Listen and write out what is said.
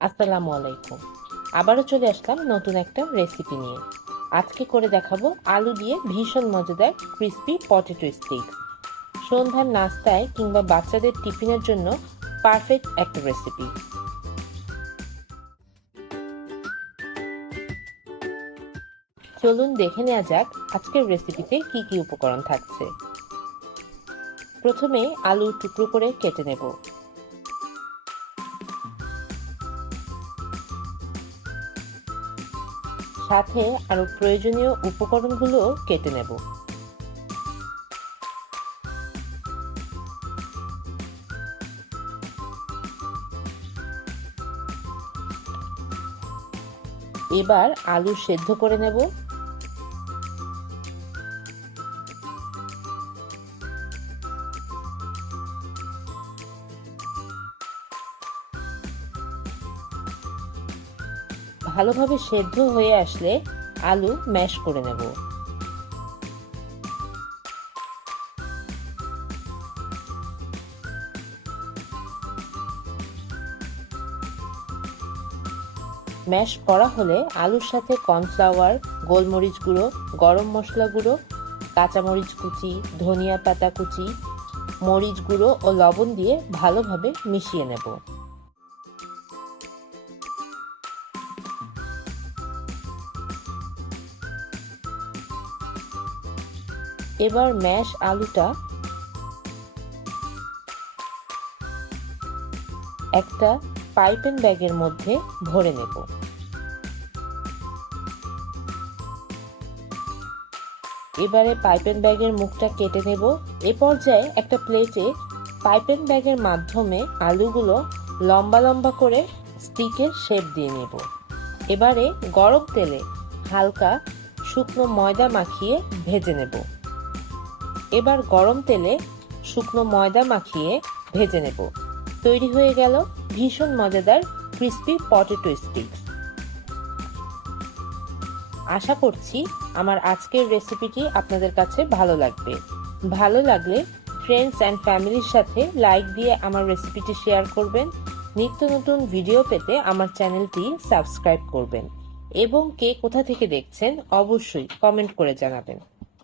আসসালামু আলাইকুম। আবারও চলে আসলাম নতুন একটা রেসিপি নিয়ে। আজকে করে দেখাবো আলু দিয়ে ভীষণ মজাদার ক্রিস্পি পটেটো স্টিক্স সন্ধ্যার নাস্তায় কিংবা বাচ্চাদের টিফিনের জন্য পারফেক্ট একটা রেসিপি চলুন দেখে নেওয়া যাক আজকের রেসিপিতে কি কি উপকরণ থাকছে। প্রথমে আলু টুকরো করে কেটে নেব। সাথে আরও প্রয়োজনীয় উপকরণগুলো কেটে নেব। এবার আলু সেদ্ধ করে নেব। ভালোভাবে সেদ্ধ হয়ে আসলে আলু ম্যাশ করে নেব। ম্যাশ করা হলে আলুর সাথে কর্নফ্লাওয়ার, গোলমরিচ গুঁড়ো, গরম মশলা গুঁড়ো, কাঁচামরিচ কুচি, ধনিয়া পাতা কুচি, মরিচ গুঁড়ো ও লবণ দিয়ে ভালোভাবে মিশিয়ে নেব। এবার ম্যাশ আলুটা একটা পাইপেন ব্যাগের মধ্যে ভরে নেব। এবারে পাইপেন ব্যাগের মুখটা কেটে নেব। এ পর্যায়ে একটা প্লেটে পাইপেন ব্যাগের মাধ্যমে আলুগুলো লম্বা লম্বা করে স্টিকের শেপ দিয়ে নেব। এবারে গরম তেলে হালকা শুকনো ময়দা মাখিয়ে ভেজে নেব। এবার গরম তেলে শুকনো ময়দা মাখিয়ে ভেজে নেব। তৈরি হয়ে গেল ভীষণ মজাদার ক্রিস্পি পটেটো স্টিক্স আশা করছি আমার আজকের রেসিপিটি আপনাদের কাছে ভালো লাগবে। ভালো লাগলে ফ্রেন্ডস অ্যান্ড ফ্যামিলির সাথে লাইক দিয়ে আমার রেসিপিটি শেয়ার করবেন। নিত্য নতুন ভিডিও পেতে আমার চ্যানেলটি সাবস্ক্রাইব করবেন। এবং কে কোথা থেকে দেখছেন অবশ্যই কমেন্ট করে জানাবেন।